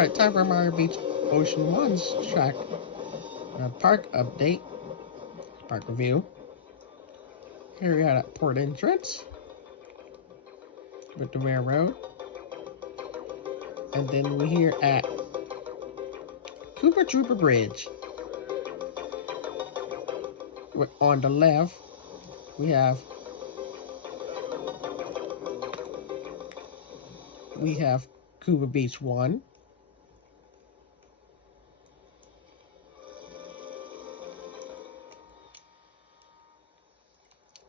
Alright, time for Mario Beach Ocean 1's track park update, park review. Here we are at port entrance with the railroad. And then we're here at Koopa Troopa Bridge. On the left, we have Koopa Beach 1.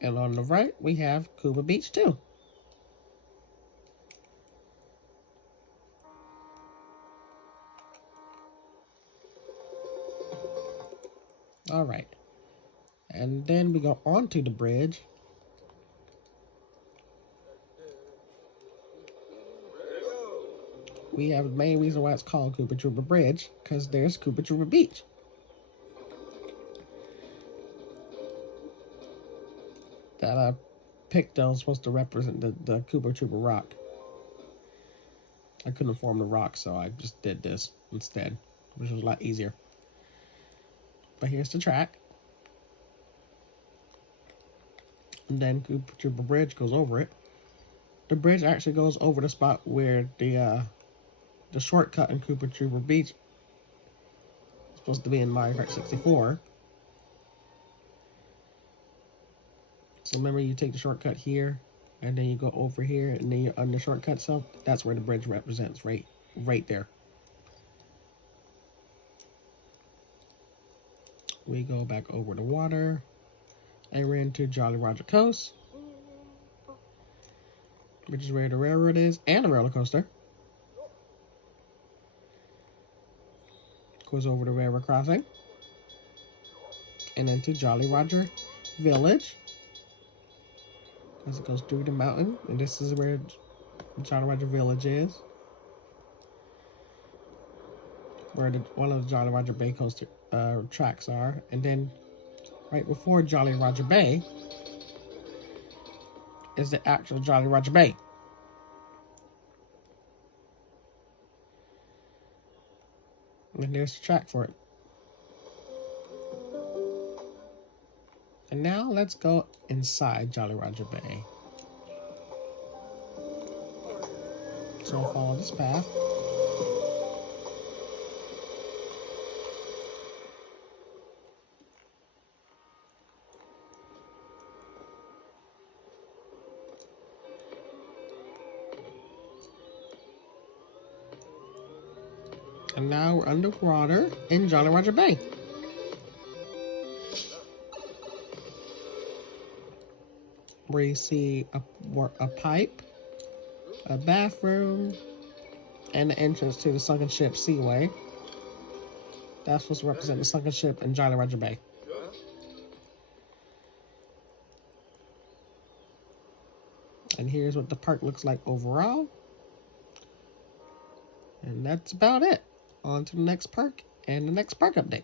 And on the right, we have Koopa Beach 2. Alright. And then we go onto the bridge. We have the main reason why it's called Koopa Troopa Bridge, because there's Koopa Troopa Beach. That picto is supposed to represent the Koopa Troopa rock. I couldn't form the rock, so I just did this instead, which was a lot easier. But here's the track. And then Koopa Troopa Bridge goes over it. The bridge actually goes over the spot where the shortcut in Koopa Troopa Beach is supposed to be in Mario Kart 64. So remember, you take the shortcut here, and then you go over here, and then you're on the shortcut itself. That's where the bridge represents, right there. We go back over the water, and we're into Jolly Roger Coast, which is where the railroad is, and the roller coaster. Goes over the railroad crossing, and into Jolly Roger Village, as it goes through the mountain. And this is where Jolly Roger Village is, where one of the Jolly Roger Bay coaster tracks are. And then right before Jolly Roger Bay is the actual Jolly Roger Bay. And there's the track for it. And now let's go inside Jolly Roger Bay. So I'll follow this path. And now we're underwater in Jolly Roger Bay. Where you see a pipe, a bathroom, and the entrance to the sunken ship Seaway. That's supposed to represent the sunken ship in Jolly Roger Bay. And here's what the park looks like overall. And that's about it. On to the next park and the next park update.